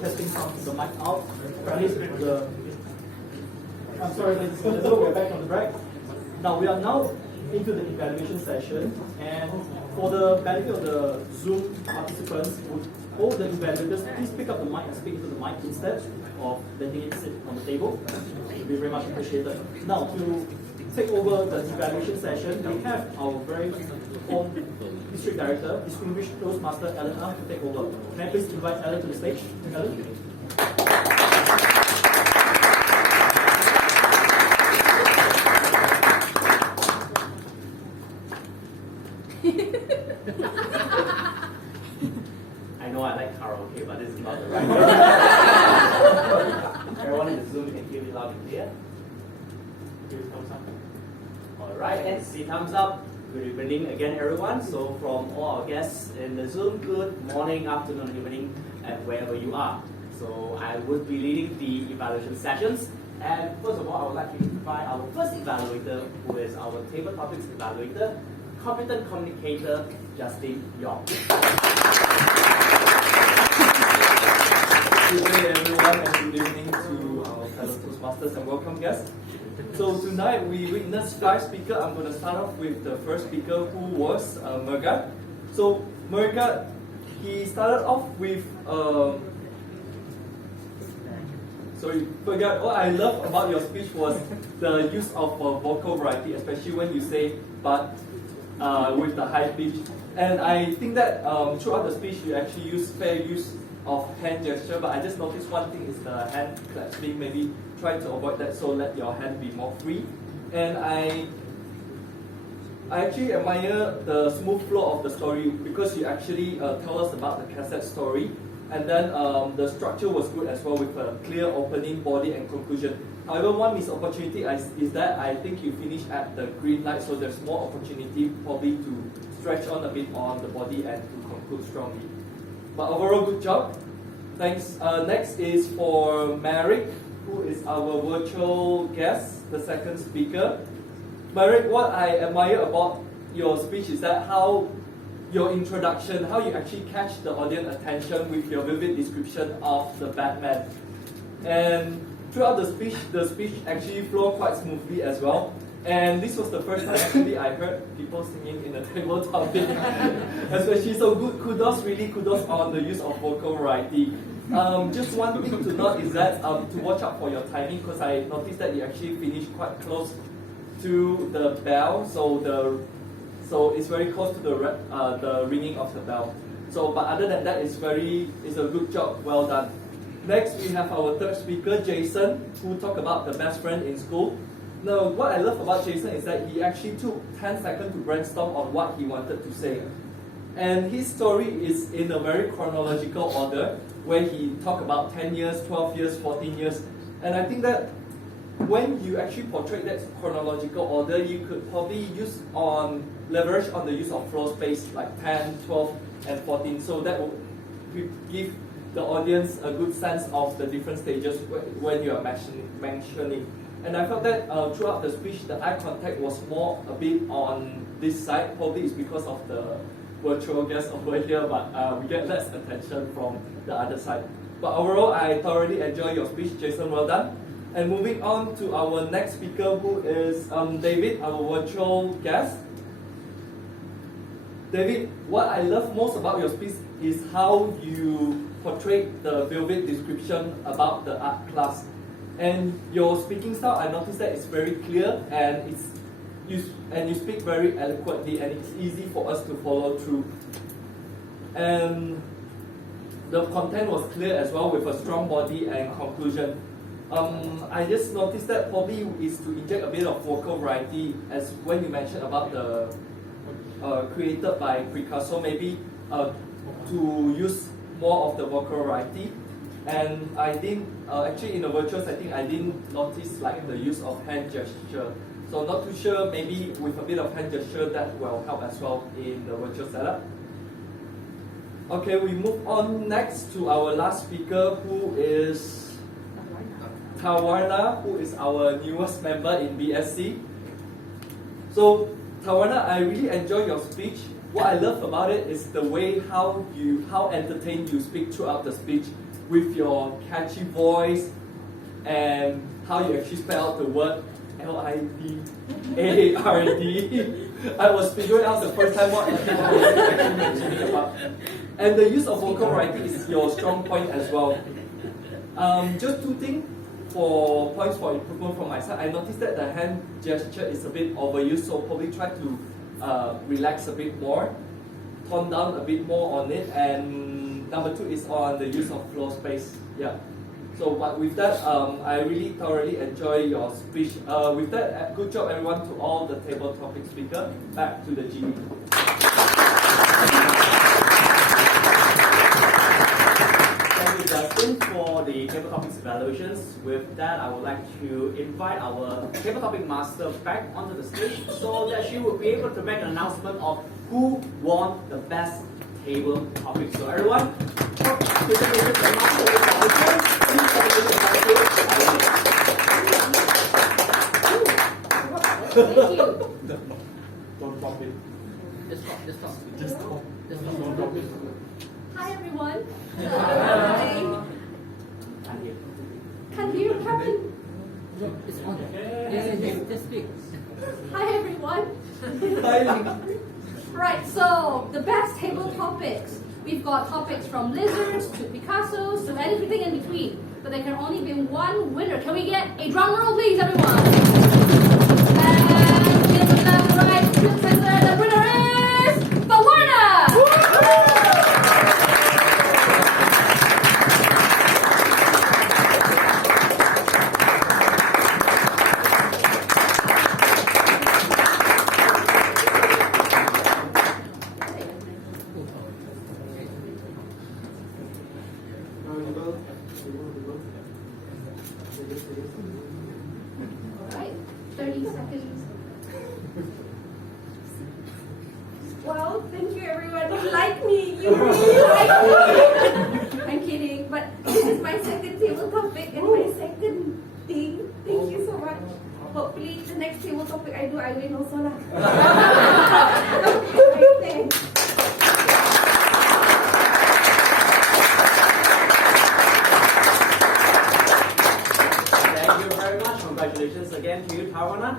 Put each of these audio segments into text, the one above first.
testing sound the mic out. I'm sorry, ladies and gentlemen, we're back on the break. Now we are now into the evaluation session, and for the benefit of the Zoom participants, would all the evaluators please pick up the mic and speak into the mic instead of letting it sit on the table. It would be very much appreciated. Now to take over the evaluation session, we have our very own District Director, Distinguished Toastmaster Alan to take over. Can I please invite Alan to the stage? Alan? I know I like karaoke, but this is not the right Everyone in the Zoom can hear me loud and clear. Give thumbs up. Alright, and see thumbs up. Good evening again, everyone. So from all our guests in the Zoom, good morning, afternoon, evening, and wherever you are. So I would be leading the evaluation sessions. And first of all, I would like to invite our first evaluator, who is our table topics evaluator, competent communicator, Justin Yong. Good day everyone, and good evening to our fellow Toastmasters and welcome guests. So tonight we witnessed 5 speakers. I'm going to start off with the first speaker, who was Murgat. So Murgat, he started off with Murgat, what I love about your speech was the use of vocal variety, especially when you say but with the high pitch. And I think that throughout the speech you actually use fair use of hand gesture, but I just noticed one thing is the hand clasping. Maybe try to avoid that, so let your hand be more free. And I actually admire the smooth flow of the story, because you actually tell us about the cassette story, and then the structure was good as well, with a clear opening, body and conclusion. However, one missed opportunity is that I think you finished at the green light, so there's more opportunity probably to stretch on a bit on the body and to conclude strongly. But overall, good job. Thanks. Next is for Merrick, who is our virtual guest, the second speaker. Merrick, what I admire about your speech is that how your introduction, how you actually catch the audience attention with your vivid description of the Batman. And throughout the speech actually flowed quite smoothly as well. And this was the first time actually I heard people singing in a table topic, especially, so good, kudos on the use of vocal variety. Just one thing to note is that to watch out for your timing, because I noticed that you actually finished quite close to the bell, so it's very close to the ringing of the bell. So, but other than that, it's a good job, well done. Next, we have our third speaker, Jason, who talked about the best friend in school. Now, what I love about Jason is that he actually took 10 seconds to brainstorm on what he wanted to say. And his story is in a very chronological order, where he talked about 10 years, 12 years, 14 years. And I think that when you actually portray that chronological order, you could probably leverage on the use of flow space, like 10, 12, and 14. So that will give the audience a good sense of the different stages when you are mentioning. And I felt that throughout the speech, the eye contact was more a bit on this side. Probably it's because of the virtual guest over here, but we get less attention from the other side. But overall, I thoroughly enjoyed your speech, Jason, well done. And moving on to our next speaker, who is David, our virtual guest. David, what I love most about your speech is how you portrayed the vivid description about the art class. And your speaking style, I noticed that it's very clear, and you speak very eloquently, and it's easy for us to follow through. And the content was clear as well, with a strong body and conclusion. I just noticed that probably is to inject a bit of vocal variety, as when you mentioned about the created by Picasso, maybe to use more of the vocal variety. And I didn't, actually in the virtual setting, I didn't notice like the use of hand gesture. So not too sure, maybe with a bit of hand gesture that will help as well in the virtual setup. Okay, we move on next to our last speaker, who is Tawarna, who is our newest member in BSC. So Tawarna, I really enjoy your speech. What I love about it is the way how entertained you speak throughout the speech. with your catchy voice and how you actually spell out the word LIDARD. I was figuring out the first time what everyone was actually mentioning about. And the use of vocal variety is your strong point as well. Just two things for points for improvement from my side. I noticed that the hand gesture is a bit overused, so probably try to relax a bit more, tone down a bit more on it. And number two is on the use of floor space. Yeah. So, but with that, I really thoroughly enjoy your speech. With that, good job everyone to all the table topic speaker. Back to the GD. Thank you, Justin, for the table topics evaluations. With that, I would like to invite our table topic master back onto the stage so that she will be able to make an announcement of who won the best table topic. So, everyone, Thank you. Don't drop it. Just stop. Just stop. Don't drop it. Hi everyone. Hi. Can you come in? It's on. Yes, just speak. Hi everyone. Hi. Right, so the best table topics. We've got topics from lizards to Picassos to everything in between. But there can only be one winner. Can we get a drum roll, please, everyone? And in the left, right, center, the winner is Tawana! Alright, 30 seconds. Well, thank you everyone. You like me. You really like me. I'm kidding, but this is my second table topic and my second thing. Thank you so much. Hopefully, the next table topic I do, I win also lah. Alright, thanks. Thank you very much. Congratulations again to you, Tawana.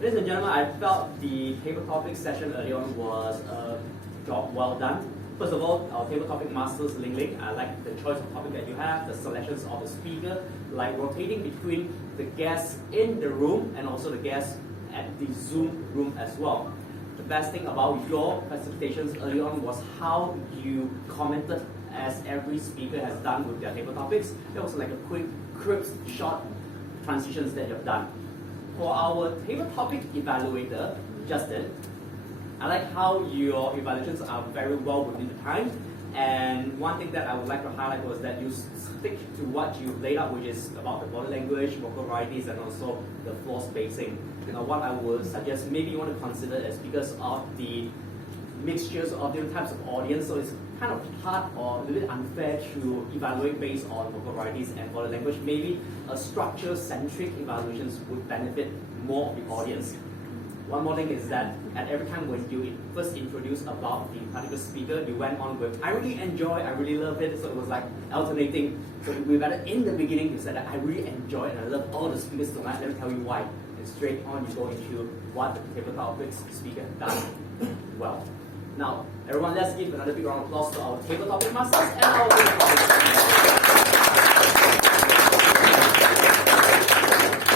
Ladies and gentlemen, I felt the table topic session earlier on was a job well done. First of all, our table topic masters, Ling Ling, I like the choice of topic that you have, the selections of the speaker, like rotating between the guests in the room and also the guests at the Zoom room as well. The best thing about your presentations early on was how you commented as every speaker has done with their table topics. There was like a quick, crisp, short transitions that you've done. For our table topic evaluator, Justin, I like how your evaluations are very well within the time. And one thing that I would like to highlight was that you stick to what you laid out, which is about the body language, vocal varieties, and also the floor spacing. You know, what I would suggest maybe you want to consider is because of the mixtures of different types of audience, so it's kind of hard or a little bit unfair to evaluate based on vocal varieties and body language. Maybe a structure-centric evaluations would benefit more of the audience. One more thing is that at every time when you first introduced about the particular speaker, you went on with, I really enjoy, I really love it, so it was like alternating. So we better in the beginning you said that I really enjoy and I love all the speakers tonight, let me tell you why. And straight on you go into what the table topics speaker done well. Now, everyone, let's give another big round of applause to our table topic masters and our table topic speakers.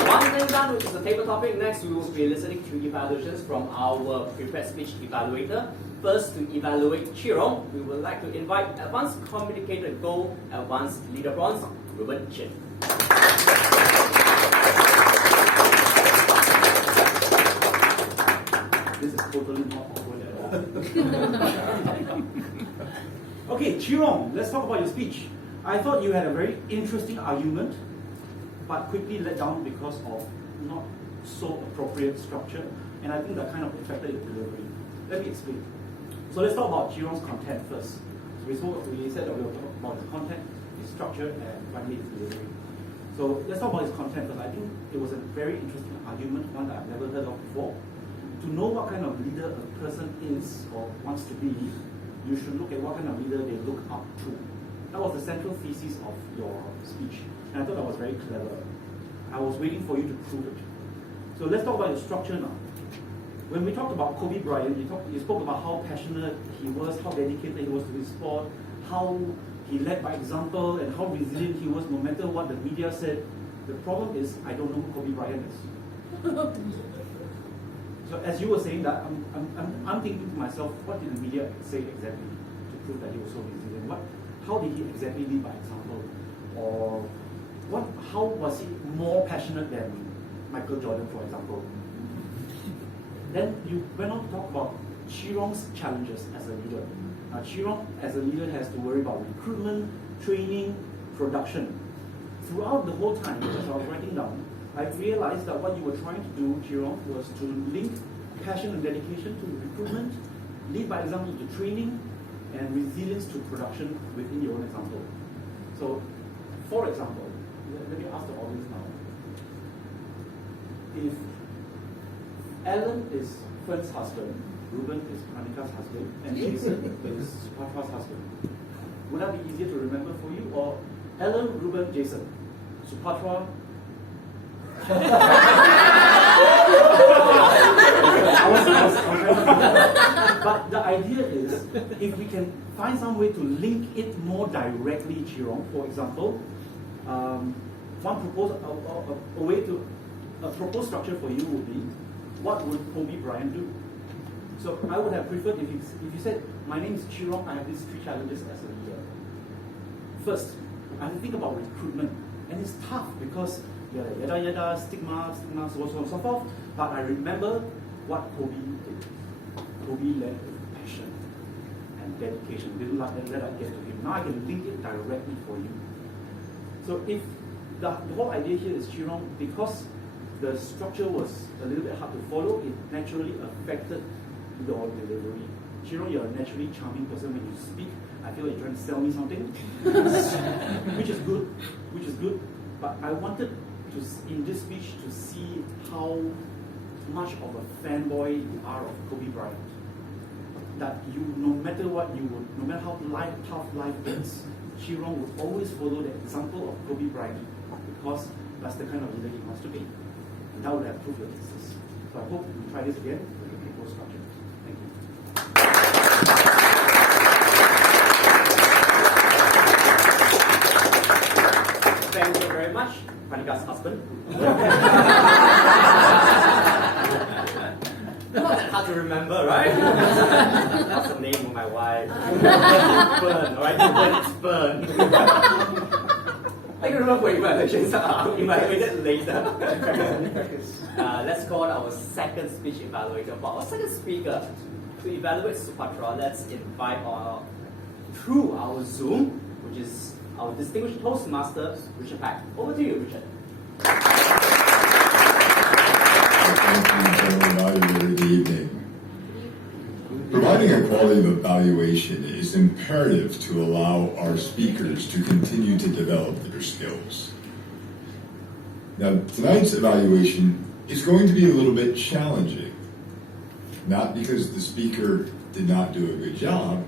One thing done, which is the table topic. Next, we will be listening to evaluations from our prepared speech evaluator. First, to evaluate Chirong, we would like to invite Advanced Communicator Gold, Advanced Leader Bronze, Ruben Chin. This is totally not awkward at all. Okay, Chirong, let's talk about your speech. I thought you had a very interesting argument, but quickly let down because of not so appropriate structure, and I think that kind of affected your delivery. Let me explain. So let's talk about Chirong's content first. So we said that we will talk about his content, his structure, and finally his delivery. So let's talk about his content first. I think it was a very interesting argument, one that I've never heard of before. To know what kind of leader a person is or wants to be, you should look at what kind of leader they look up to. That was the central thesis of your speech. And I thought that was very clever. I was waiting for you to prove it. So let's talk about your structure now. When we talked about Kobe Bryant, you spoke about how passionate he was, how dedicated he was to his sport, how he led by example, and how resilient he was no matter what the media said. The problem is, I don't know who Kobe Bryant is. So as you were saying that, I'm thinking to myself, what did the media say exactly to prove that he was so resilient? How did he exactly lead by example? Or how was he more passionate than Michael Jordan, for example? Then you went on to talk about Chirong's challenges as a leader. Now, Chirong as a leader has to worry about recruitment, training, production. Throughout the whole time, as I was writing down, I realized that what you were trying to do, Chirong, was to link passion and dedication to recruitment, lead by example to training, and resilience to production within your own example. So, for example, let me ask the audience now. If Alan is Fern's husband, Ruben is Pranika's husband, and Jason is Supatra's husband, would that be easier to remember for you? Or Alan, Ruben, Jason, Supatra? But the idea is, if we can find some way to link it more directly, Chirong, for example, one proposal, a proposed structure for you would be, what would Kobe Bryant do? So I would have preferred if you said, my name is Chirong, I have these 3 challenges as a leader. First, I have to think about recruitment. And it's tough because yada, stigma, so on and so forth. But I remember what Kobe did. Kobe led with passion and dedication. Didn't let that get to him. Now I can link it directly for you. So if the whole idea here is Chirong, because the structure was a little bit hard to follow, it naturally affected your delivery. Chirong, you're a naturally charming person when you speak. I feel like you're trying to sell me something, which is good. But I wanted to, in this speech, to see how much of a fanboy you are of Kobe Bryant. That you, no matter how tough life gets, Chirong would always follow the example of Kobe Bryant because that's the kind of leader he wants to be. And that would have proved your thesis. So I hope we try this again with the proposed structure. Thank you. Thank you very much, Pranika's husband. Not that hard to remember, right? That's the name of my wife. Burn, alright? Burn, it's burn. I can remember what evaluations are evaluated later. Let's call our second speech evaluator. For our second speaker, to evaluate Supatra, let's invite through our Zoom, which is our distinguished Toastmaster, Richard Pack. Over to you, Richard. Thank you, Good evening. Providing a quality of evaluation is imperative to allow our speakers to continue to develop their skills. Now, tonight's evaluation is going to be a little bit challenging, not because the speaker did not do a good job,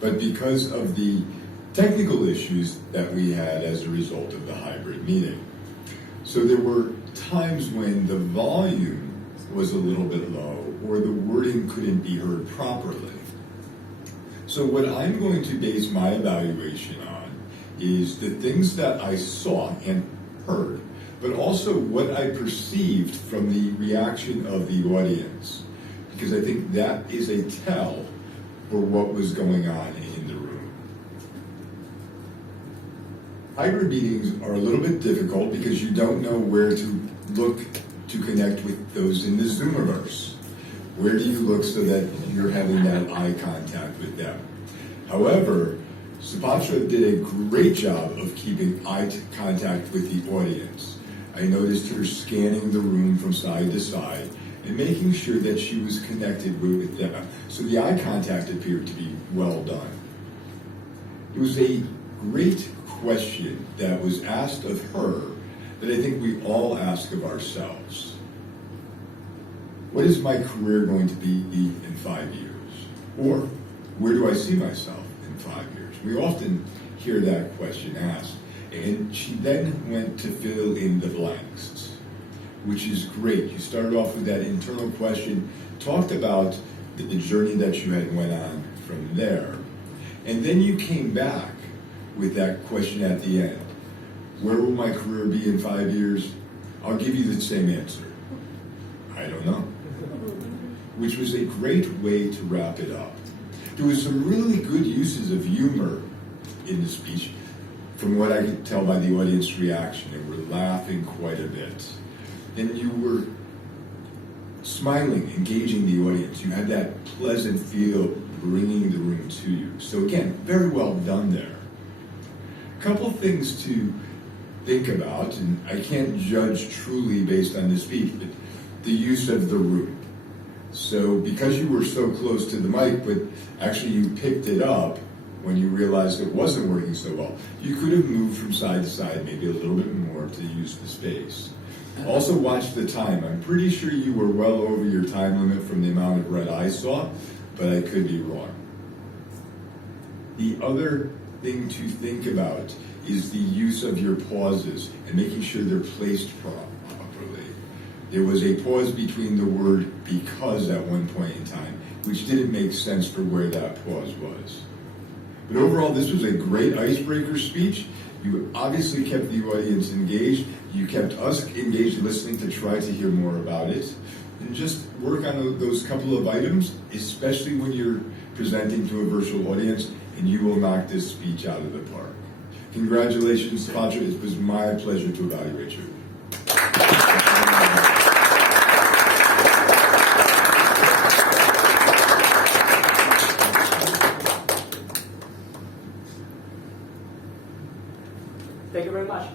but because of the technical issues that we had as a result of the hybrid meeting. So there were times when the volume was a little bit low or the wording couldn't be heard properly. So what I'm going to base my evaluation on is the things that I saw and heard, but also what I perceived from the reaction of the audience, because I think that is a tell for what was going on in the room. Hybrid meetings are a little bit difficult because you don't know where to look to connect with those in the Zoomiverse. Where do you look so that you're having that eye contact with them? However, Supatra did a great job of keeping eye contact with the audience. I noticed her scanning the room from side to side and making sure that she was connected with them. So the eye contact appeared to be well done. It was a great question that was asked of her that I think we all ask of ourselves. What is my career going to be in 5 years? Or where do I see myself in 5 years? We often hear that question asked. And she then went to fill in the blanks, which is great. You started off with that internal question, talked about the journey that you had went on from there, and then you came back with that question at the end. Where will my career be in 5 years? I'll give you the same answer. I don't know. Which was a great way to wrap it up. There was some really good uses of humor in the speech. From what I could tell by the audience reaction, they were laughing quite a bit. And you were smiling, engaging the audience. You had that pleasant feel bringing the room to you. So again, very well done there. A couple things to think about, and I can't judge truly based on this speech, but the use of the room. So because you were so close to the mic, but actually you picked it up when you realized it wasn't working so well, you could have moved from side to side maybe a little bit more to use the space. Also watch the time. I'm pretty sure you were well over your time limit from the amount of red I saw, but I could be wrong. The other thing to think about is the use of your pauses and making sure they're placed properly. There was a pause between the word because at one point in time, which didn't make sense for where that pause was. But overall, this was a great icebreaker speech. You obviously kept the audience engaged. You kept us engaged listening to try to hear more about it. And just work on those couple of items, especially when you're presenting to a virtual audience, and you will knock this speech out of the park. Congratulations, Patra. It was my pleasure to evaluate you. Thank you very much,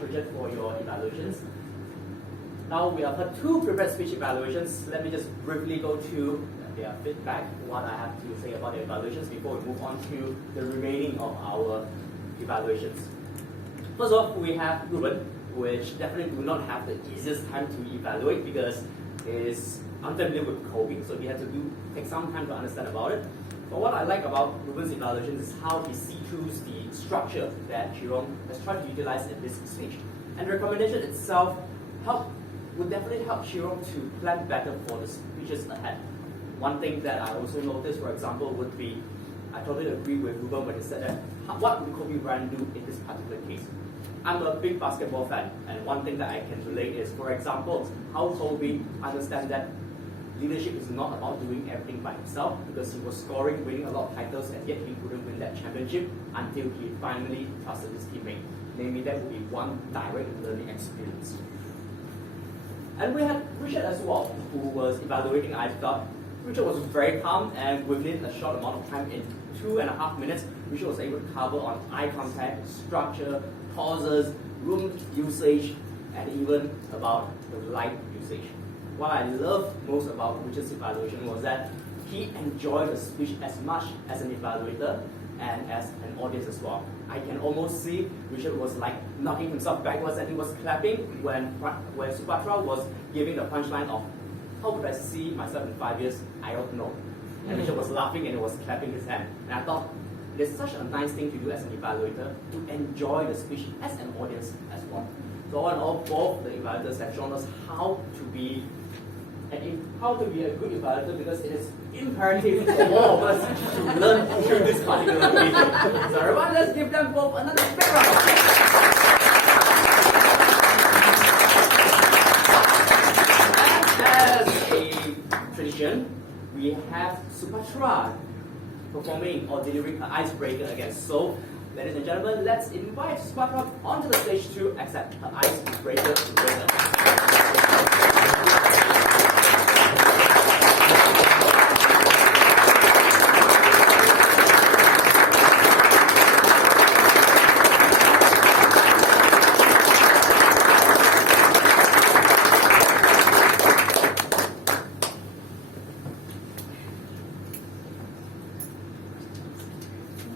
Richard, for your evaluations. Now we have had 2 prepared speech evaluations. Let me just briefly go through their feedback, what I have to say about the evaluations before we move on to the remaining of our evaluations. First off, we have Ruben, which definitely do not have the easiest time to evaluate because he is unfamiliar with coding, so he had to take some time to understand about it. But what I like about Ruben's evaluation is how he sees through the structure that Jerome has tried to utilize in this speech. And the recommendation itself would definitely help Jerome to plan better for the speeches ahead. One thing that I also noticed, for example, would be, I totally agree with Ruben when he said that, what would Kobe Bryant do in this particular case? I'm a big basketball fan, and one thing that I can relate is, for example, how Kobe understands that leadership is not about doing everything by himself, because he was scoring, winning a lot of titles, and yet he couldn't win that championship until he finally trusted his teammate. Namely, that would be one direct learning experience. And we had Richard as well, who was evaluating. I thought Richard was very calm, and within a short amount of time, in 2.5 minutes, Richard was able to cover on eye contact, structure, pauses, room usage, and even about the light usage. What I loved most about Richard's evaluation was that he enjoyed the speech as much as an evaluator and as an audience as well. I can almost see Richard was like knocking himself backwards and he was clapping when Supatra was giving the punchline of, how could I see myself in 5 years? I don't know. And Richard was laughing and he was clapping his hand. And I thought, it's such a nice thing to do as an evaluator, to enjoy the speech as an audience as well. So all in all, both the evaluators have shown us how to be a good evaluator, because it is imperative for all of us to learn through this particular video. So everyone, let's give them both another big round of applause. And as a tradition, we have Supatra performing or delivering an icebreaker again. So, ladies and gentlemen, let's invite Supatra onto the stage to accept her icebreaker with us.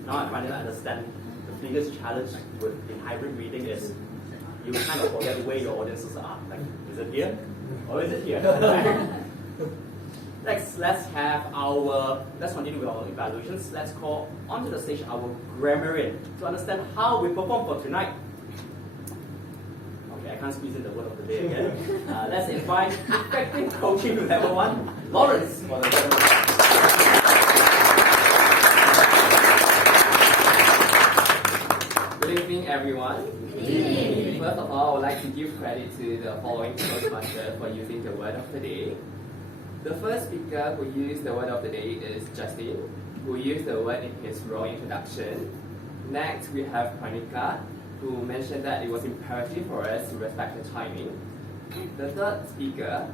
Now I finally understand the biggest challenge in hybrid reading is you kind of forget where your audiences are. Like, is it here? Or is it here? Next, let's continue with our evaluations. Let's call onto the stage our grammarian to understand how we perform for tonight. Okay, I can't squeeze in the word of the day again. Let's invite effective coaching level 1, Lawrence, for the grammar. Good evening, everyone. Good evening. First of all, I would like to give credit to the following Toastmasters for using the word of the day. The first speaker who used the word of the day is Justin, who used the word in his role introduction. Next, we have Pranika, who mentioned that it was imperative for us to respect the timing. The third speaker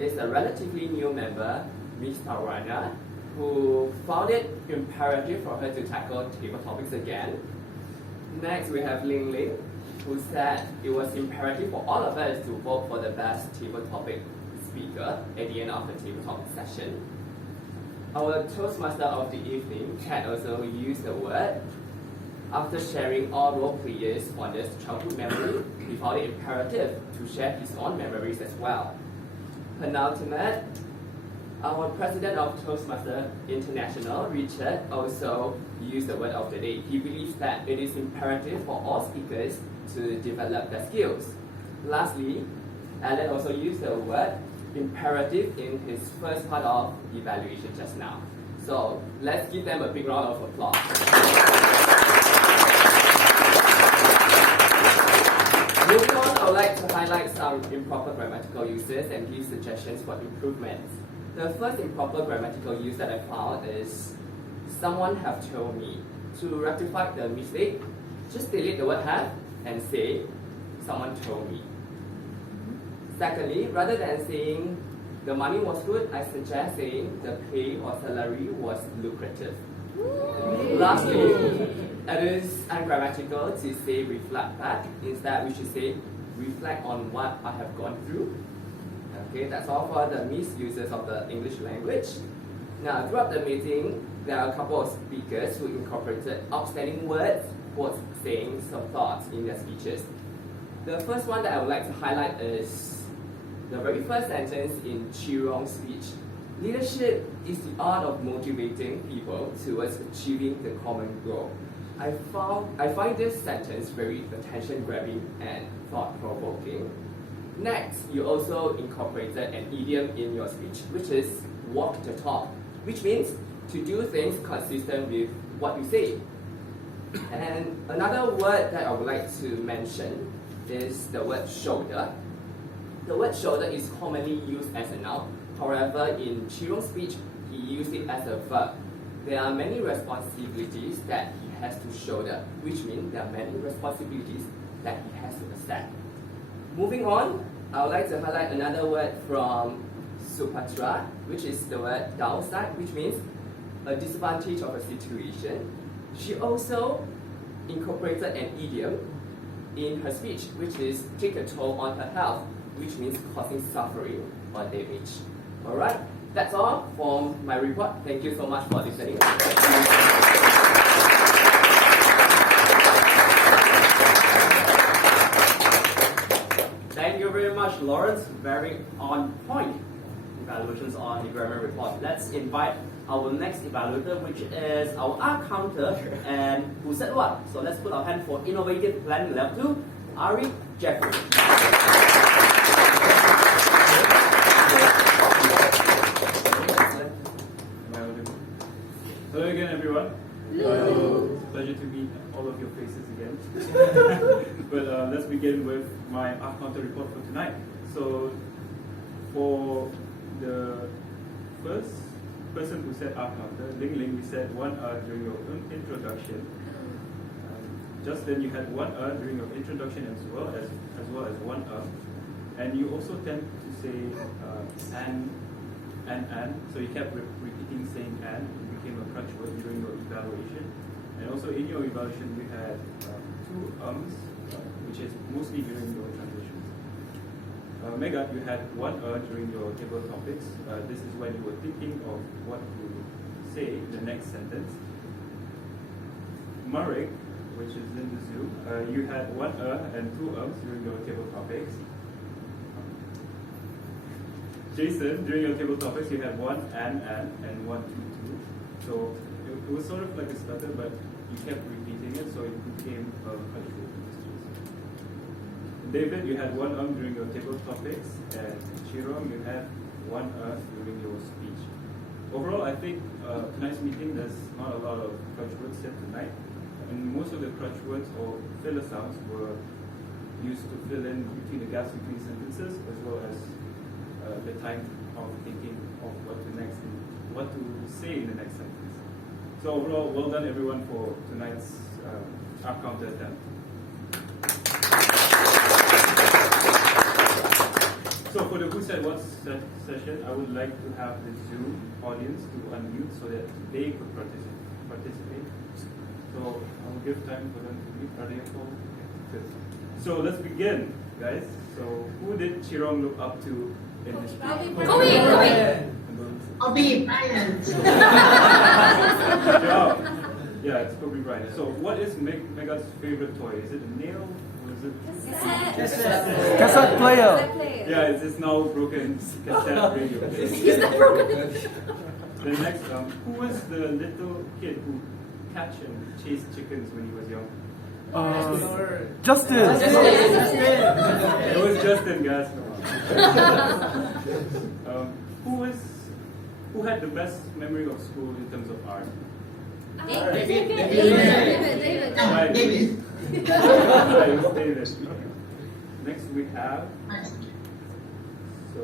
is a relatively new member, Miss Tawana, who found it imperative for her to tackle table topics again. Next, we have Ling Ling, who said it was imperative for all of us to vote for the best table topic speaker at the end of the table topic session. Our Toastmaster of the evening, Kat, also used the word. After sharing all role players on this childhood memory, he found it imperative to share his own memories as well. Penultimate, our president of Toastmasters International, Richard, also used the word of the day. He believes that it is imperative for all speakers to develop their skills. Lastly, Alan also used the word imperative in his first part of evaluation just now. So let's give them a big round of applause. Moving on, I would like to highlight some improper grammatical uses and give suggestions for improvements. The first improper grammatical use that I found is someone have told me. To rectify the mistake, just delete the word have and say someone told me. Secondly, rather than saying the money was good, I suggest saying the pay or salary was lucrative. Lastly, it is ungrammatical to say reflect back. Instead, we should say reflect on what I have gone through. Okay, that's all for the misuses of the English language. Now, throughout the meeting, there are a couple of speakers who incorporated outstanding words, quotes, sayings, some thoughts in their speeches. The first one that I would like to highlight is the very first sentence in Chirong's speech. Leadership is the art of motivating people towards achieving the common goal. I find this sentence very attention-grabbing and thought-provoking. Next, you also incorporated an idiom in your speech, which is walk the talk, which means to do things consistent with what you say. And another word that I would like to mention is the word shoulder. The word shoulder is commonly used as a noun. However, in Chirong's speech, he used it as a verb. There are many responsibilities that he has to shoulder, which means there are many responsibilities that he has to accept. Moving on, I would like to highlight another word from Supatra, which is the word downside, which means a disadvantage of a situation. She also incorporated an idiom in her speech, which is take a toll on her health, which means causing suffering or damage. Alright, that's all for my report. Thank you so much for listening. Thank you very much, Lawrence. Very on point evaluations on the grammar report. Let's invite our next evaluator, which is our art counter, and who said what? So let's put our hand for innovative planning level 2, Ari Jeffrey. Hello again, everyone. Hello. It's a pleasure to meet all of your faces again. But let's begin with my art counter report for tonight. So, for the first person who said art counter, Ling Ling, we said 1 during your introduction. Justin, you had 1 during your introduction as well as 1 and you also tend to say and. So you kept repeating saying and. It became a crutch word during your evaluation. And also in your evaluation, you had 2 which is mostly during your transitions. Megat, you had 1 during your table topics. This is when you were thinking of what to say in the next sentence. Marek, which is in the Zoom, you had 1 and 2 during your table topics. Jason, during your table topics, you had one and 1, 2, 2. So it was sort of like a stutter, but you kept repeating it, so it became a cultural mystery. David, you had one during your table topics, and Chirong, you had one during your speech. Overall, I think tonight's meeting, there's not a lot of crutch words said tonight. And most of the crutch words or filler sounds were used to fill in between the gaps between sentences, as well as the time of thinking of what to say in the next sentence. So overall, well done everyone for tonight's Up Counter attempt. So for the Who Said What session, I would like to have the Zoom audience to unmute so that they could participate. So I will give time for them to be. Are they all? Good. So let's begin, guys. So who did Chirong look up to in his speech? Kobe Bryant. Good job. Yeah, it's Kobe Bryant. So what is Mega's favorite toy? Is it a nail? Or is it Cassette player. Yeah, it's this now broken cassette radio. Is that broken? Then next, who was the little kid who catch and chase chickens when he was young? Justin. It was Justin, guys. Who had the best memory of school in terms of art? David. Right. David. Right, it was David. Next we have. So,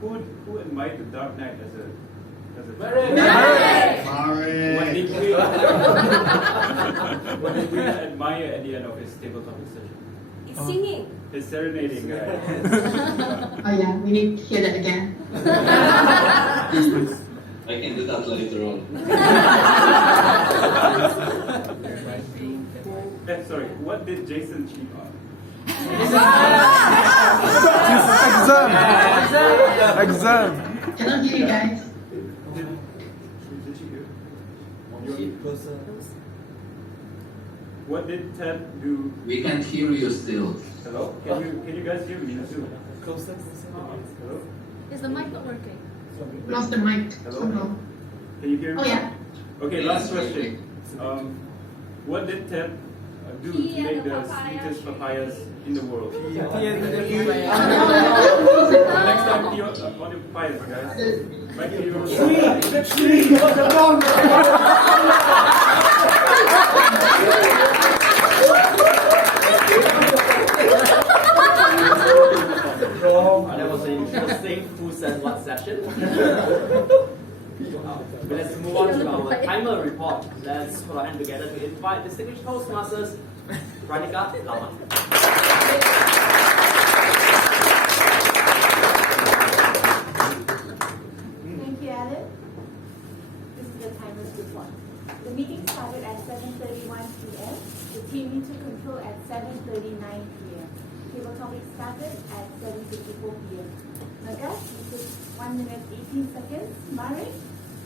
who admired the Dark Knight as a What did we admire at the end of his table topic session? It's singing. His serenading, guys. Oh yeah, we need to hear that again. I can do that later on. Sorry, what did Jason cheat on? Exam. Cannot hear you guys. Did you hear? What did Ted do? We can't hear you still. Hello? Can you guys hear me too? Hello? Is the mic not working? Lost the mic. Hello? Somehow. Can you hear me? Oh yeah. Okay, last question. What did Ted do to make the sweetest papayas in the world? Next time, pee on the papayas, guys. Back to you. That was an interesting Who Said What session. Let's move on to our timer report. Let's put our hand together to invite distinguished Toastmasters, Pranika Lama. Thank you, Alan. This is the timer's report. The meeting started at 7:31 p.m. The team took control at 7:39 p.m. Table topic started at 7:54 p.m. Nagas, you took 1 minute 18 seconds. Mari,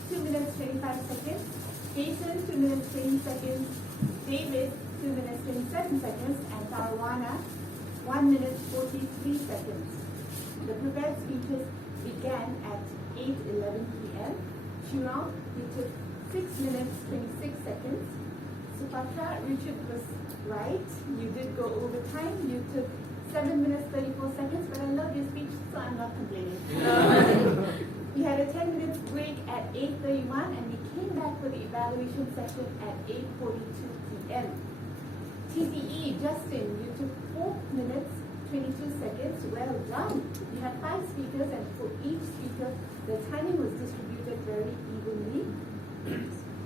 2 minutes 25 seconds. Jason, 2 minutes 20 seconds. David, 2 minutes 27 seconds. And Tarwana, 1 minute 43 seconds. The prepared speeches began at 8:11 p.m. Chirong, you took 6 minutes 26 seconds. Supatra, Richard was right. You did go over time. You took 7 minutes 34 seconds, but I love your speech, so I'm not complaining. We had a 10-minute break at 8:31, and we came back for the evaluation session at 8:42 p.m. TTE, Justin, you took 4 minutes 22 seconds. Well done. You had 5 speakers, and for each speaker, the timing was distributed very evenly.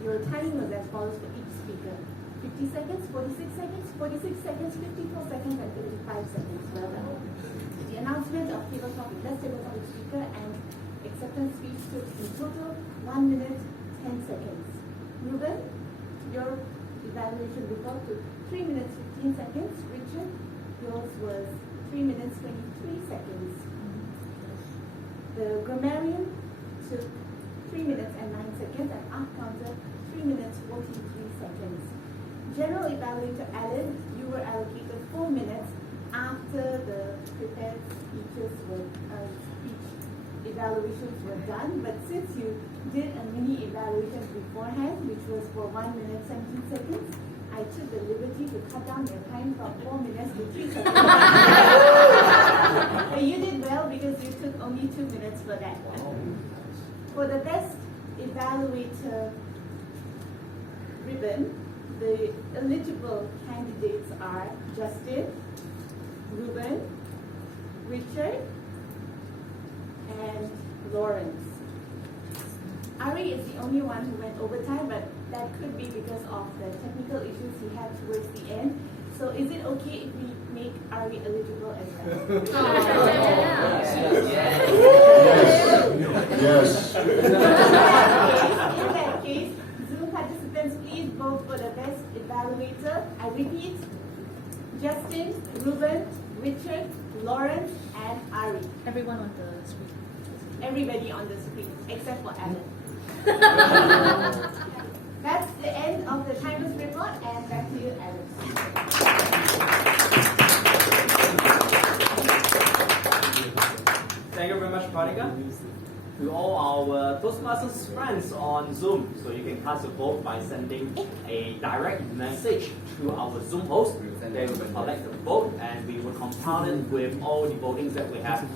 Your timing was as follows for each speaker: 50 seconds, 46 seconds, 46 seconds, 54 seconds, and 55 seconds. Well done. The announcement of table topic, best table topic speaker, and acceptance speech took in total 1 minute 10 seconds. Ruben, your evaluation report took 3 minutes 15 seconds. Richard, yours was 3 minutes 23 seconds. The grammarian took 3 minutes and 9 seconds, and art counter 3 minutes 43 seconds. General evaluator Alan, you were allocated 4 minutes after the prepared speeches were speech evaluations were done, but since you did a mini evaluation beforehand, which was for 1 minute 17 seconds, I took the liberty to cut down your time from 4 minutes to 3 seconds. But you did well because you took only 2 minutes for that one. For the best evaluator ribbon, the eligible candidates are Justin, Ruben, Richard, and Lawrence. Ari is the only one who went overtime, but that could be because of the technical issues he had towards the end. So is it okay if we make Ari eligible as well? Yes. In that case, Zoom participants, please vote for the best evaluator. I repeat, Justin, Ruben, Richard, Lawrence, and Ari. Everyone on the screen. Everybody on the screen, except for Alan. That's the end of the timers report, and back to you, Alan. Thank you very much, Pranika. To all our Toastmasters friends on Zoom, so you can cast a vote by sending a direct message to our Zoom host. They will collect the vote and we will compile it with all the votings that we have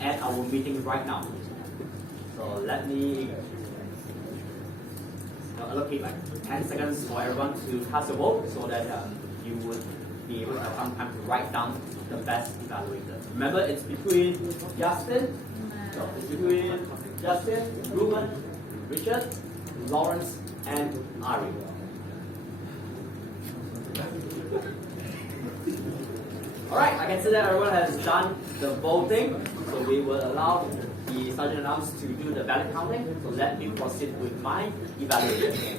at our meeting right now. So let me allocate like 10 seconds for everyone to cast a vote so that you would be able to have some time to write down the best evaluator. Remember, it's between Justin, Ruben, Richard, Lawrence, and Ari. Alright, I can see that everyone has done the voting, so we will allow the Sergeant at Arms to do the ballot counting. So let me proceed with my evaluation.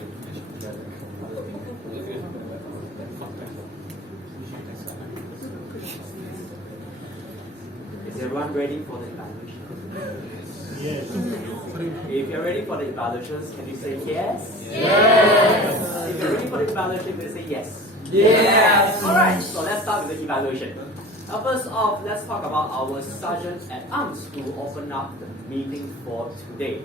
Is everyone ready for the evaluation? Yes. If you're ready for the evaluations, can you say yes? Yes. If you're ready for the evaluation, can you say yes? Yes. Alright, so let's start with the evaluation. Now first off, let's talk about our Sergeant at Arms who opened up the meeting for today.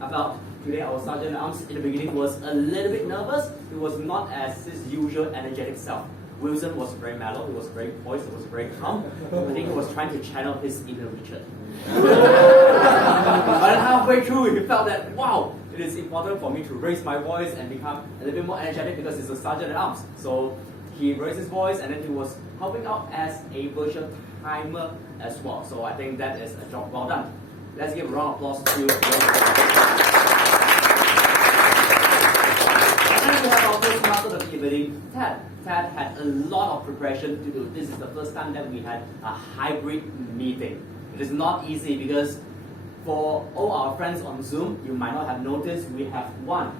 I felt today our Sergeant at Arms in the beginning was a little bit nervous. He was not as his usual energetic self. Wilson was very mellow, he was very poised, he was very calm. I think he was trying to channel his inner Richard. But then halfway through, he felt that, wow, it is important for me to raise my voice and become a little bit more energetic because he's a Sergeant at Arms. So he raised his voice and then he was helping out as a virtual timer as well. So I think that is a job well done. Let's give a round of applause to And then we have our first master of the evening, Ted. Ted had a lot of preparation to do. This is the first time that we had a hybrid meeting. It is not easy because for all our friends on Zoom, you might not have noticed we have 1,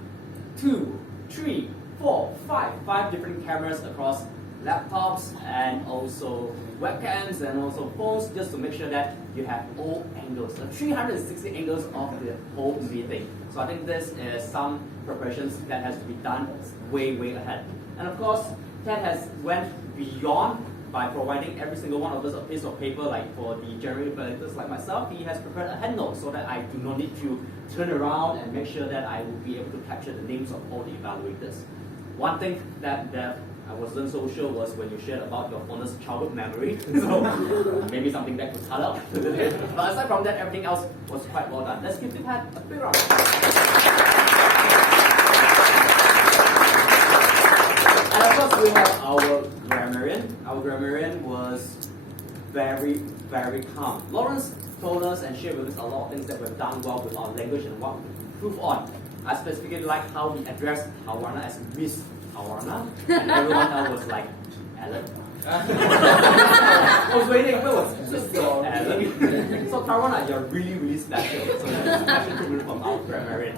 2, 3, 4, 5 different cameras across laptops and also webcams and also phones just to make sure that you have all angles, the 360 angles of the whole meeting. So I think this is some preparations that has to be done way ahead. And of course, Ted has went beyond by providing every single one of us a piece of paper, like for the general evaluators like myself, he has prepared a hand note so that I do not need to turn around and make sure that I will be able to capture the names of all the evaluators. One thing that I wasn't so sure was when you shared about your fondest childhood memory, so maybe something that could cut out. But aside from that, everything else was quite well done. Let's give Ted a big round. And of course, we have our grammarian. Our grammarian was very calm. Lawrence told us and shared with us a lot of things that we've done well with our language and what we improve on. I specifically like how he addressed Tawana as Miss Tawana, and everyone else was like, Alan. I was waiting, where was Mr. Alan? So Tawana, you're really special. So that's a special treatment from our grammarian.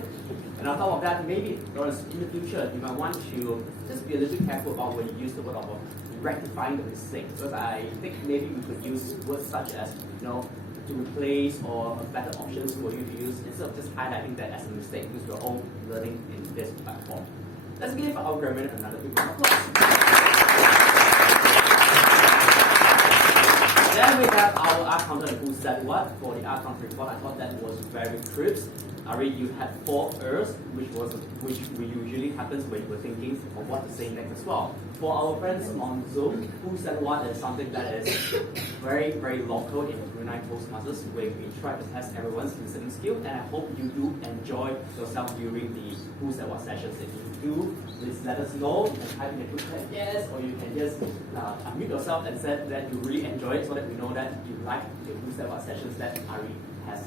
And on top of that, maybe Lawrence, in the future, you might want to just be a little bit careful about when you use the word of rectifying the mistake. Because I think maybe we could use words such as, to replace or better options for you to use instead of just highlighting that as a mistake, because we're all learning in this platform. Let's give our grammarian another big round of applause. Then we have our art counter who said what for the art counter report. I thought that was very crisp. Ari, you had 4 Ers, which usually happens when you're thinking of what to say next as well. For our friends on Zoom, who said what is something that is very, very local in Brunei Toastmasters, where we try to test everyone's listening skill, and I hope you do enjoy yourself during the who said what sessions. If you do, please let us know. You can type in the group chat yes, or you can just unmute yourself and say that you really enjoy it, so that we know that you like the who said what sessions that Ari has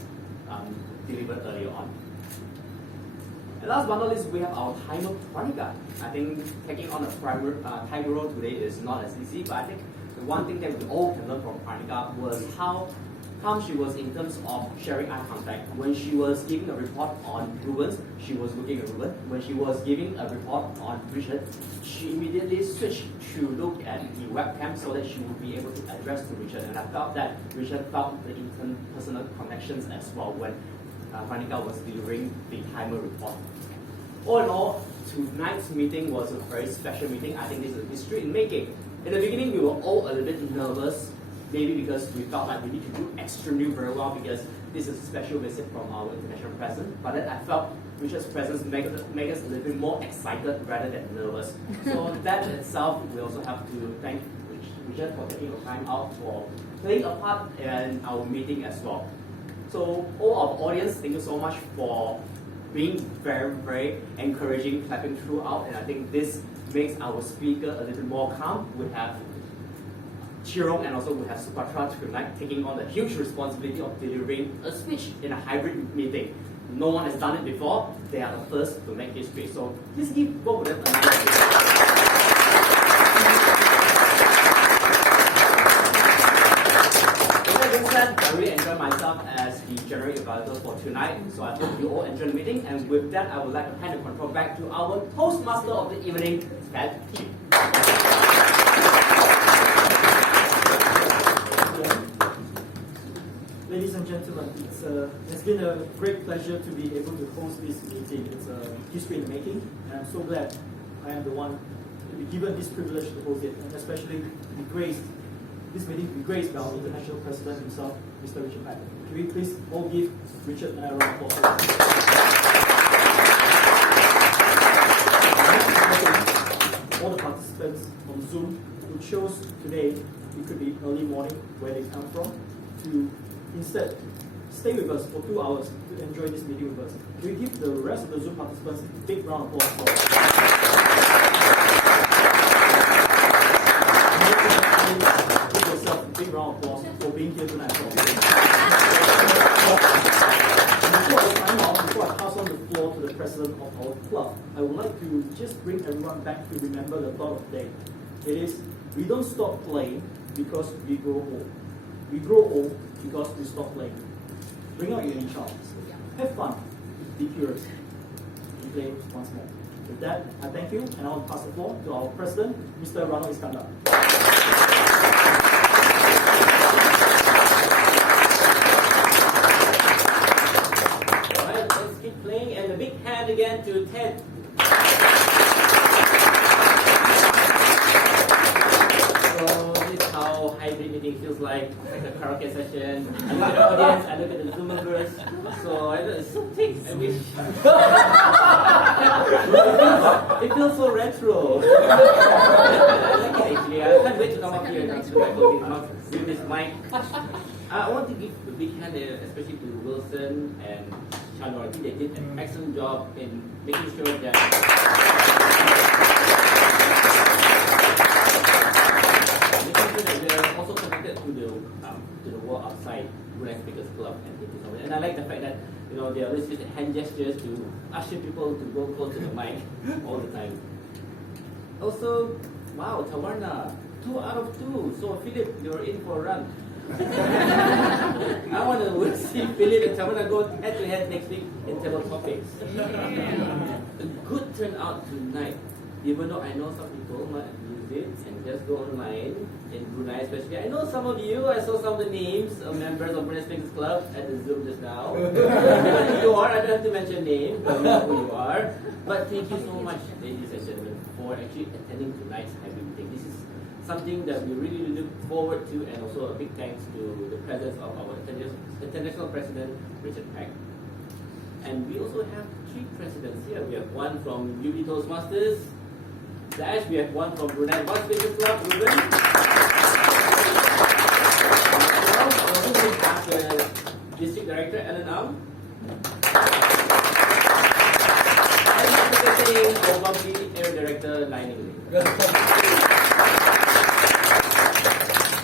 delivered earlier on. And last but not least, we have our timer Pranika. I think taking on a timer role today is not as easy, but I think the one thing that we all can learn from Pranika was how calm she was in terms of sharing eye contact. When she was giving a report on Rubens, she was looking at Ruben. When she was giving a report on Richard, she immediately switched to look at the webcam so that she would be able to address to Richard. And I felt that Richard felt the interpersonal connections as well when Pranika was delivering the timer report. All in all, tonight's meeting was a very special meeting. I think this is history in making. In the beginning, we were all a little bit nervous, maybe because we felt like we need to do extremely very well because this is a special visit from our international president. But then I felt Richard's presence made us a little bit more excited rather than nervous. So that in itself, we also have to thank Richard for taking the time out for playing a part in our meeting as well. So all our audience, thank you so much for being very, very encouraging, clapping throughout, and I think this makes our speaker a little more calm. We have Chirong and also we have Supatra tonight taking on the huge responsibility of delivering a speech in a hybrid meeting. No one has done it before. They are the first to make history. So please give both of them a nice I really enjoyed myself as the general evaluator for tonight, so I hope you all enjoy the meeting. And with that, I would like to hand the control back to our Toastmaster of the evening, Ted G. Ladies and gentlemen, it's been a great pleasure to be able to host this meeting. It's a history in the making, and I'm so glad I am the one to be given this privilege to host it, and especially be graced. This meeting will be graced by our international president himself, Mr. Richard Pack. Can we please all give Richard and I a round of applause? All the participants on Zoom who chose today, it could be early morning where they come from, to instead stay with us for 2 hours to enjoy this meeting with us. Can we give the rest of the Zoom participants a big round of applause Give yourself a big round of applause for being here tonight. Before I pass on the floor to the president of our club, I would like to just bring everyone back to remember the thought of the day. It is, we don't stop playing because we grow old. We grow old because we stop playing. Bring out your inner child. Have fun. Be curious. And play once more. With that, I thank you, and I will pass the floor to our president, Mr. Rano Iskandar. Alright, let's keep playing, and a big hand again to Ted. So this is how hybrid meeting feels like a karaoke session. I look at the audience, I look at the Zoom members. So I know it's so thick. I wish. It feels so retro. I like it actually. I can't wait to come up here and answer my microphone with this mic. I want to give a big hand, especially to Wilson and Chandra. I think they did an excellent job in making sure that they're also connected to the world outside Brunei Speakers Club and I like the fact that they always use the hand gestures to usher people to go close to the mic all the time. Also, wow, Tawarna, 2 out of 2. So Philip, you're in for a run. I want to see Philip and Tawarna go head to head next week in table topics. A good turnout tonight. Even though I know some people might use it and just go online in Brunei especially. I know some of you, I saw some of the names of members of Brunei Speakers Club at the Zoom just now. I know who you are, I don't have to mention names, but I know who you are. But thank you so much, ladies and gentlemen, for actually attending tonight's hybrid meeting. This is something that we really look forward to, and also a big thanks to the presence of our international president, Richard Peck. And we also have 3 presidents here. We have one from UB Toastmasters, Dash. We have one from Brunei Speakers Club, Ruben. Also we have the District Director, Alan Ang. And representing our lovely Air Director, Lining Lee.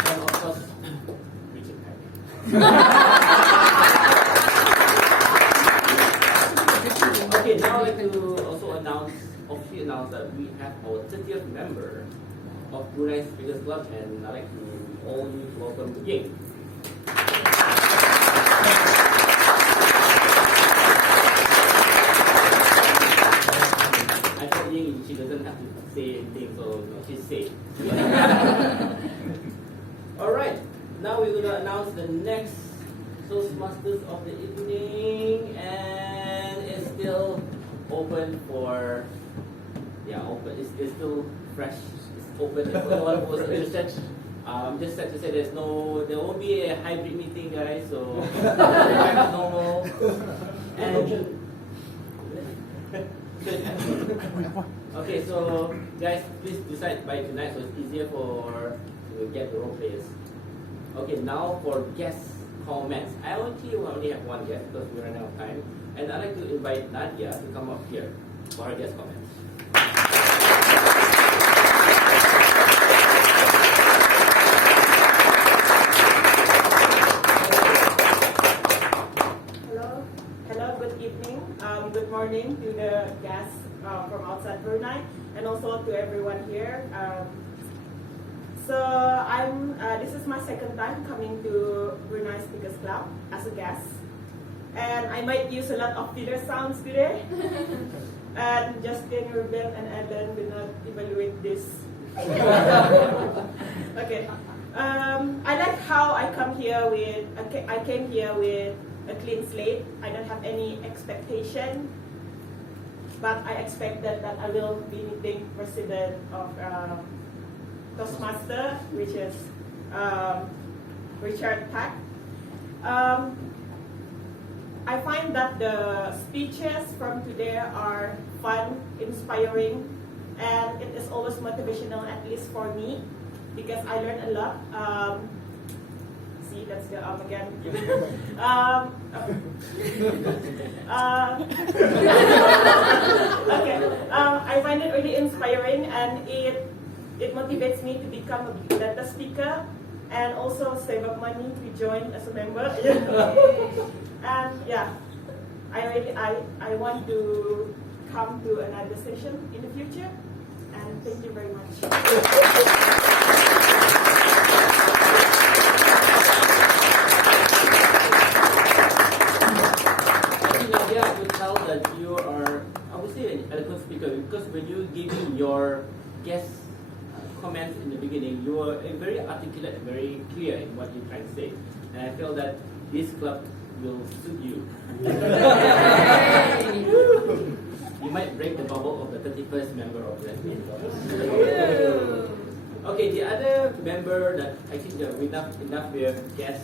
And of course, Richard Peck. Okay, now I'd like to also officially announce that we have our 30th member of Brunei Speakers Club, and I'd like to all you to welcome Ying. I told Ying she doesn't have to say anything, so no, she's safe. Alright, now we're going to announce the next Toastmasters of the evening, and it's still open for, open. It's still fresh. It's open. If anyone was interested, just sad to say there won't be a hybrid meeting, guys. So back to normal. And okay, so guys, please decide by tonight so it's easier to get the role players. Okay, now for guest comments. I only have one guest because we're running out of time, and I'd like to invite Nadia to come up here for her guest comments. Hello, good evening, good morning to the guests from outside Brunei, and also to everyone here. So this is my second time coming to Brunei Speakers Club as a guest, and I might use a lot of filler sounds today. And Justin, Ruben, and Ellen will not evaluate this. Okay. I like how I came here with a clean slate. I don't have any expectation, but I expected that I will be meeting president of Toastmaster, which is Richard Peck. I find that the speeches from today are fun, inspiring, and it is always motivational, at least for me, because I learned a lot. See, that's the again. Okay, I find it really inspiring, and it motivates me to become a better speaker and also save up money to join as a member. And yeah, I want to come to another session in the future, and thank you very much. Nadia, I would tell that you are, I would say, an eloquent speaker, because when you give me your guest comments in the beginning, you are very articulate and very clear in what you're trying to say. And I feel that this club will suit you. You might break the bubble of the 31st member of the meeting. Okay, the other member that I think that enough we have guest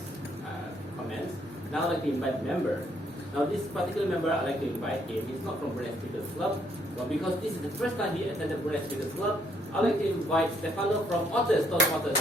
comments. Now I'd like to invite member. Now this particular member I'd like to invite him. He's not from Brunei Speakers Club, but because this is the first time he attended Brunei Speakers Club, I'd like to invite Stefano from Otters, Toastmasters.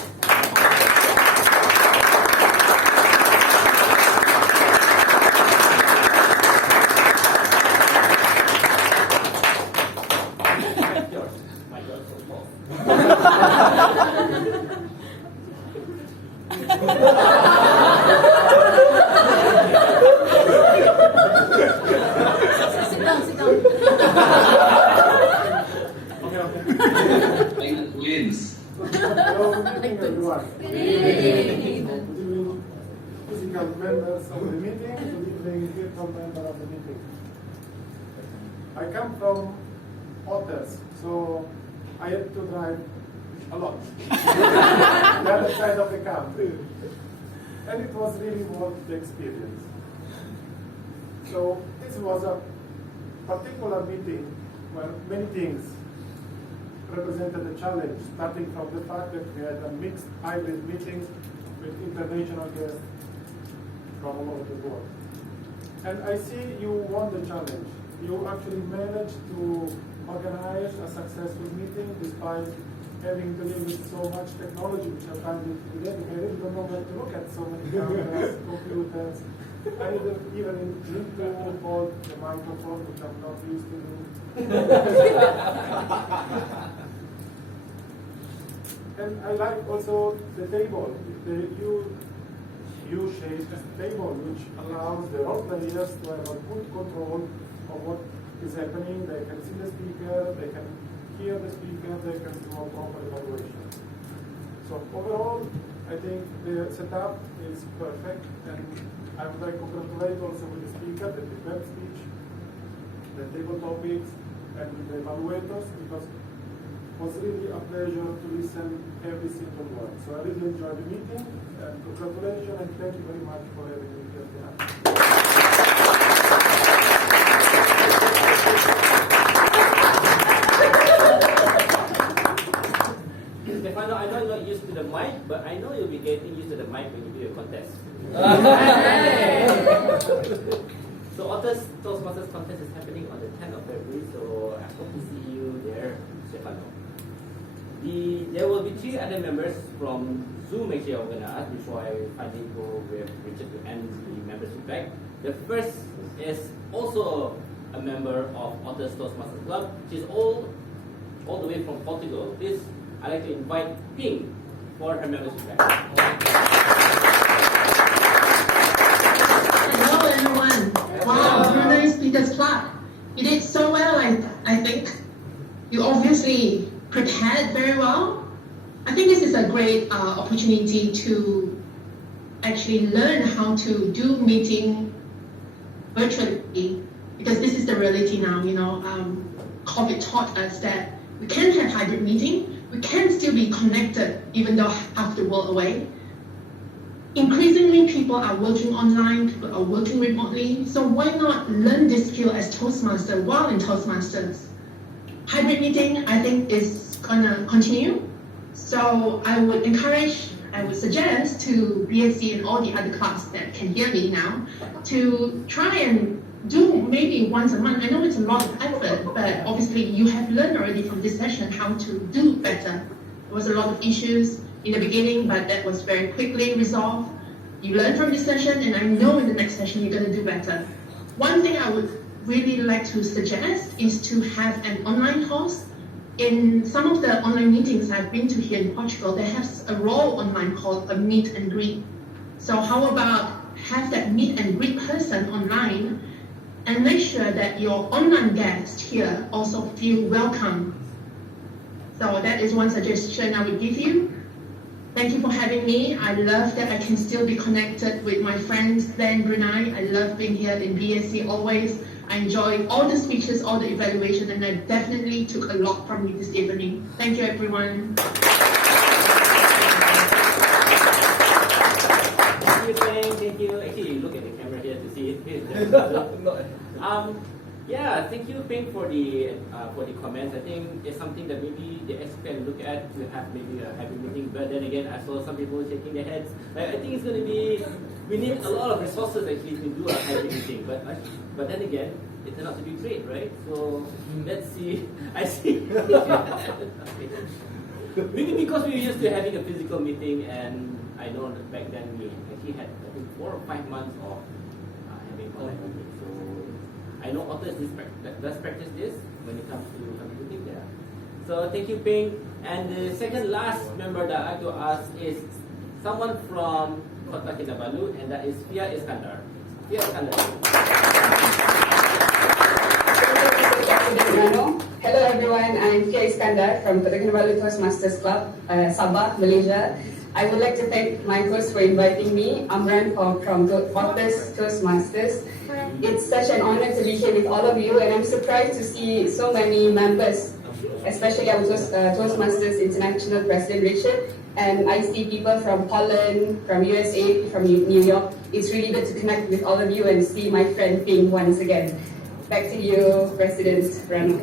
I come from Otters, so I had to drive a lot the other side of the country, and it was really worth the experience. So this was a particular meeting where many things represented a challenge, starting from the fact that we had a mixed hybrid meeting with international guests from all over the world. And I see you won the challenge. You actually managed to organize a successful meeting despite having to live with so much technology, which I find it today. I really don't know where to look at so many cameras, computers. I didn't even need to hold the microphone, which I'm not used to do. And I like also the table, the U-shaped table, which allows the role players to have a good control of what is happening. They can see the speaker, they can hear the speaker, they can do a proper evaluation. So overall, I think the setup is perfect, and I would like to congratulate also with the speaker, the prepared speech, the table topics, and with the evaluators, because it was really a pleasure to listen every single word. So I really enjoyed the meeting, and congratulations, and thank you very much for having me here tonight. Stefano, I know you're not used to the mic, but I know you'll be getting used to the mic when you do your contest. So Otters Toastmasters contest is happening on the 10th of February, so I hope to see you there, Stefano. There will be 3 other members from Zoom actually I'm going to ask before I finally go with Richard to end the members feedback. The first is also a member of Otters Toastmasters Club. She's all the way from Portugal. Please, I'd like to invite Ping for her members feedback. Hello everyone. Wow, Brunei Speakers Club. You did so well, I think. You obviously prepared very well. I think this is a great opportunity to actually learn how to do meeting virtually, because this is the reality now. COVID taught us that we can have hybrid meeting, we can still be connected even though half the world away. Increasingly, people are working online, people are working remotely, so why not learn this skill as Toastmaster while in Toastmasters? Hybrid meeting, I think, is gonna continue. So I would suggest to BSC and all the other clubs that can hear me now to try and do maybe once a month. I know it's a lot of effort, but obviously you have learned already from this session how to do better. There was a lot of issues in the beginning, but that was very quickly resolved. You learn from this session, and I know in the next session you're going to do better. One thing I would really like to suggest is to have an online host. In some of the online meetings I've been to here in Portugal, they have a role online called a meet and greet. So how about have that meet and greet person online, and make sure that your online guests here also feel welcome. So that is one suggestion I would give you. Thank you for having me. I love that I can still be connected with my friends there in Brunei. I love being here in BSC always. I enjoyed all the speeches, all the evaluation, and I definitely took a lot from you this evening. Thank you, everyone. Thank you. Actually, look at the camera here to see it. Yeah, thank you, Ping, for the comments. I think it's something that maybe the ex can look at to have maybe a happy meeting. But then again, I saw some people shaking their heads. I think it's going to be, we need a lot of resources actually to do a happy meeting. But then again, it turned out to be great, right? So let's see. I see. Maybe because we were used to having a physical meeting, and I know that back then we actually had I think 4 or 5 months of having online meetings. So I know Otters does practice this when it comes to having meetings there. So thank you, Ping. And the second last member that I like to ask is someone from Kota Kinabalu, and that is Fia Iskandar. Fia Iskandar. Hello everyone, I'm Fia Iskandar from Kota Kinabalu Toastmasters Club, Sabah, Malaysia. I would like to thank my host for inviting me, Amran from Otters Toastmasters. It's such an honor to be here with all of you, and I'm surprised to see so many members, especially our Toastmasters International President Richard, and I see people from Holland, from USA, from New York. It's really good to connect with all of you and see my friend Ping once again. Back to you, President Rano.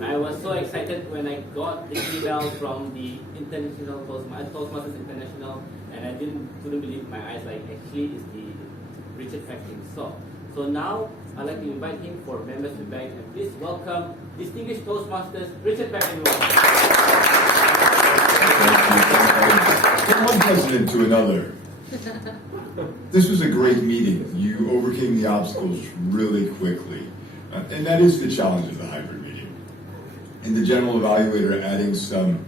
I was so excited when I got the email from the International Toastmasters International, and I couldn't believe my eyes. Like, actually, it's the Richard Peck himself. So now I'd like to invite him for members feedback, and please welcome distinguished Toastmasters Richard Peck. From one president to another. This was a great meeting. You overcame the obstacles really quickly. And that is the challenge of the hybrid meeting. And the general evaluator adding some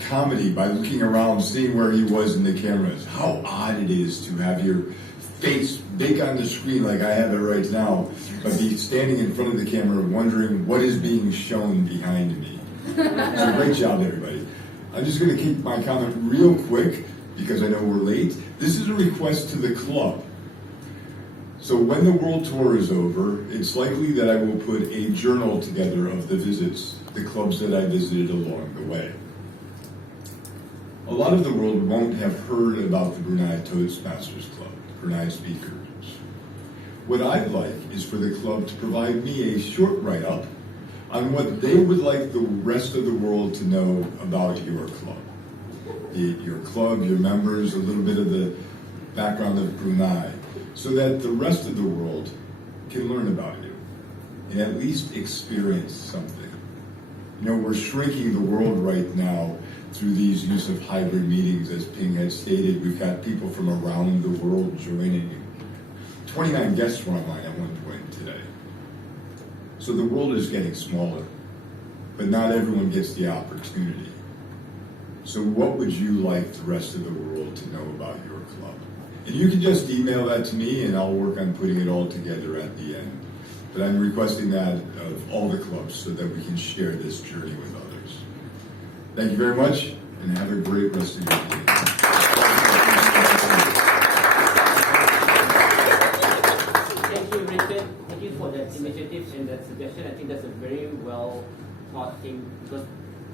comedy by looking around, seeing where he was in the cameras. How odd it is to have your face big on the screen like I have it right now, but be standing in front of the camera wondering what is being shown behind me. So great job, everybody. I'm just going to keep my comment real quick because I know we're late. This is a request to the club. So when the world tour is over, it's likely that I will put a journal together of the visits, the clubs that I visited along the way. A lot of the world won't have heard about the Brunei Toastmasters Club, Brunei speakers. What I'd like is for the club to provide me a short write-up on what they would like the rest of the world to know about your club. Your club, your members, a little bit of the background of Brunei, so that the rest of the world can learn about you and at least experience something. You know, we're shrinking the world right now through these use of hybrid meetings, as Ping had stated. We've got people from around the world joining. 29 guests were online at one point today. So the world is getting smaller, but not everyone gets the opportunity. So what would you like the rest of the world to know about your club? And you can just email that to me and I'll work on putting it all together at the end. But I'm requesting that of all the clubs so that we can share this journey with others. Thank you very much and have a great rest of your day. Thank you, Richard. Thank you for that initiative and that suggestion. I think that's a very well thought thing because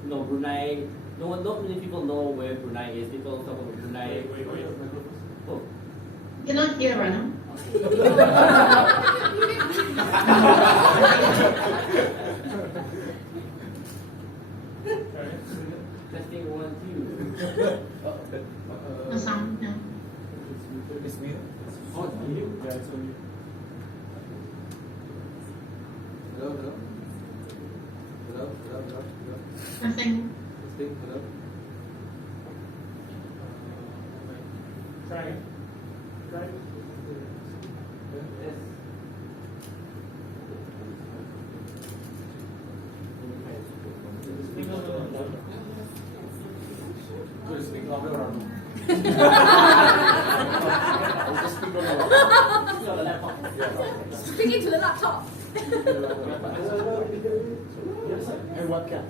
Brunei, not many people know where Brunei is. People talk about Brunei. Wait. Oh. Cannot hear right now. Testing 1, 2. No sound, no. It's me. Oh, it's on you? Yeah, it's on you. Hello. Nothing. Hello. Try. Yes. Speak louder or no? Speaking to the laptop. And what can?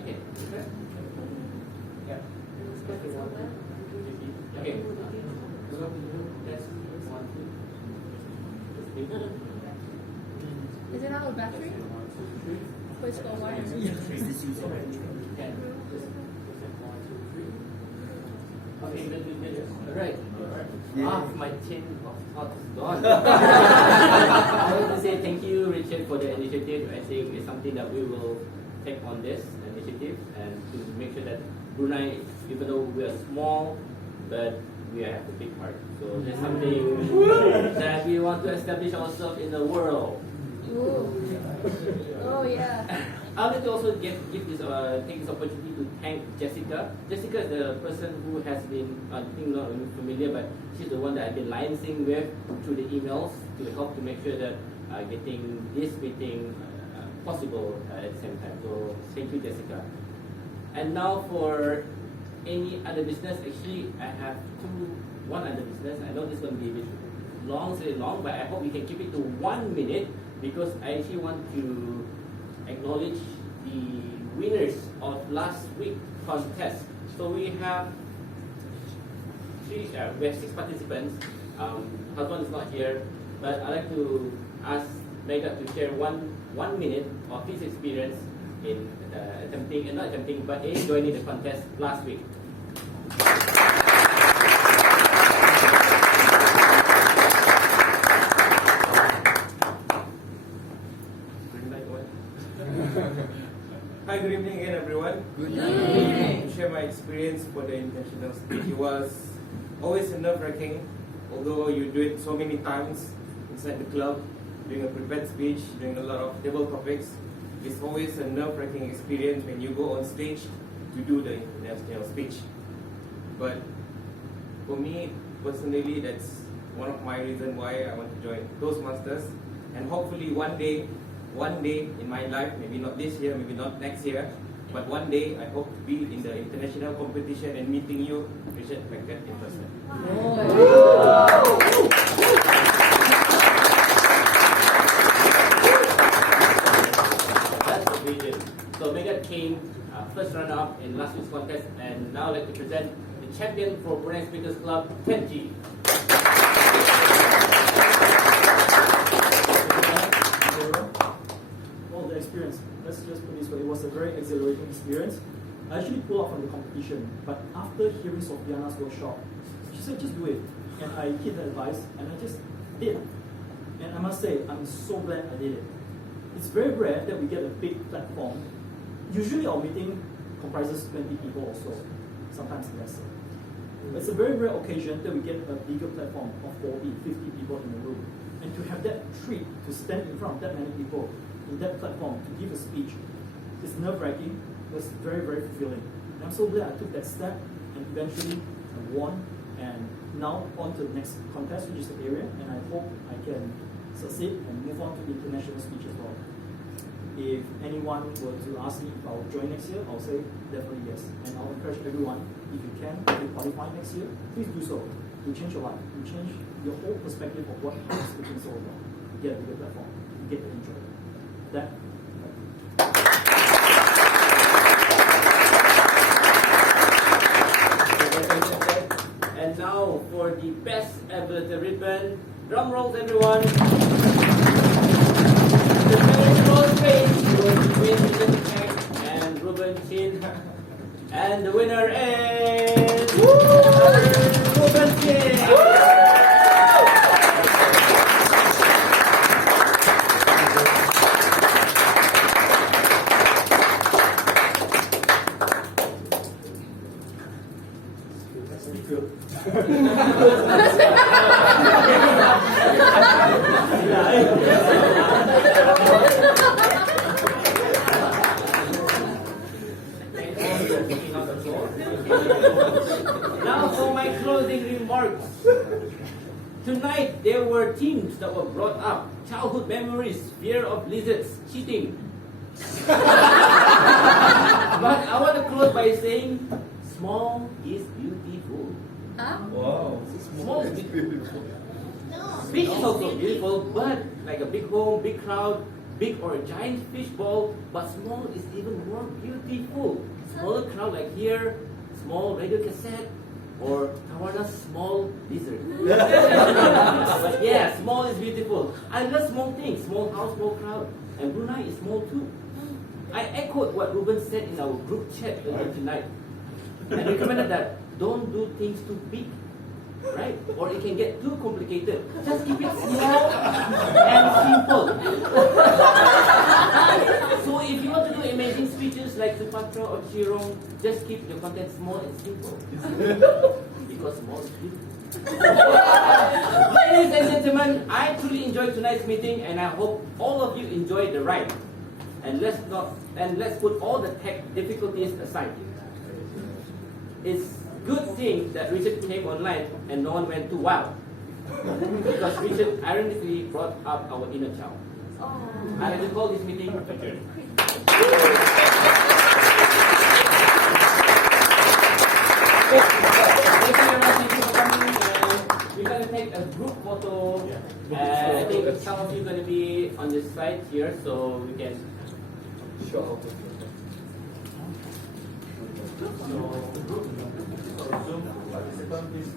Okay. Yeah. Okay. Yes. 1, 2. Is it out of battery? Where's the wire? Okay, alright. Half my chain of thought is gone. I want to say thank you, Richard, for the initiative. I think it's something that we will take on this initiative and to make sure that Brunei, even though we are small, but we have a big heart. So there's something that we want to establish ourselves in the world. Oh yeah. I would like to also take this opportunity to thank Jessica. Jessica is the person who has been, I think not familiar, but she's the one that I've been liaising with through the emails to help to make sure that getting this meeting possible at the same time. So thank you, Jessica. And now for any other business, actually I have one other business. I know this is going to be a bit long, but I hope we can keep it to 1 minute because I actually want to acknowledge the winners of last week's contest. So we have 6 participants. Husband is not here, but I'd like to ask Megat to share one minute of his experience in joining the contest last week. always nerve-wracking, although you do it so many times inside the club, doing a prepared speech, doing a lot of table topics. It's always a nerve-wracking experience when you go on stage to do the international speech. But for me, personally, that's one of my reasons why I want to join Toastmasters. And hopefully one day in my life, maybe not this year, maybe not next year, but one day I hope to be in the international competition and meeting you, Richard, like that in person. That's the vision. So Megat came first runner-up in last week's contest, and now I'd like to present the champion for Brunei Speakers Club, Kenji. Well, the experience, let's just put it this way, it was a very exhilarating experience. I actually pulled out from the competition, but after hearing Sofiana's workshop, she said just do it. And I heed her advice, and I just did. And I must say, I'm so glad I did it. It's very rare that we get a big platform. Usually our meeting comprises 20 people or so, sometimes less. It's a very rare occasion that we get a bigger platform of 40, 50 people in the room. And to have that treat, to stand in front of that many people in that platform, to give a speech, it's nerve-wracking, but it's very, very fulfilling. And I'm so glad I took that step, and eventually I won, and now on to the next contest, which is the area, and I hope I can succeed and move on to the international speech as well. If anyone were to ask me if I'll join next year, I'll say definitely yes. And I'll encourage everyone, if you can, if you qualify next year, please do so. You change your life. You change your whole perspective of what public speaking is all about. You get a bigger platform. You get to enjoy it. That. And now for the best ever the ribbon. Drum rolls, everyone. The very close race was between Richard Tech and Ruben Chin. And the winner is Ruben Chin. Now for my closing remarks. Tonight there were themes that were brought up. Childhood memories, fear of lizards, cheating. But I want to close by saying, small is beautiful. Huh? Wow. Small is beautiful. Big is also beautiful, but like a big home, big crowd, big or a giant fishbowl, but small is even more beautiful. Smaller crowd like here, small radio cassette, or Tawana's small lizard. But yeah, small is beautiful. I love small things, small house, small crowd, and Brunei is small too. I echoed what Ruben said in our group chat earlier tonight. I recommended that don't do things too big, right? Or it can get too complicated. Just keep it small and simple. So if you want to do amazing speeches like Supatra or Chirong, just keep your content small and simple. Because small is beautiful. Ladies and gentlemen, I truly enjoyed tonight's meeting, and I hope all of you enjoyed the ride. And let's put all the tech difficulties aside. It's good thing that Richard came online and no one went too wild. Because Richard ironically brought up our inner child. I like to call this meeting adjourned. Thank you very much for coming. We're going to take a group photo. And I think some of you are going to be on this side here so we can show. So, Zoom participant, please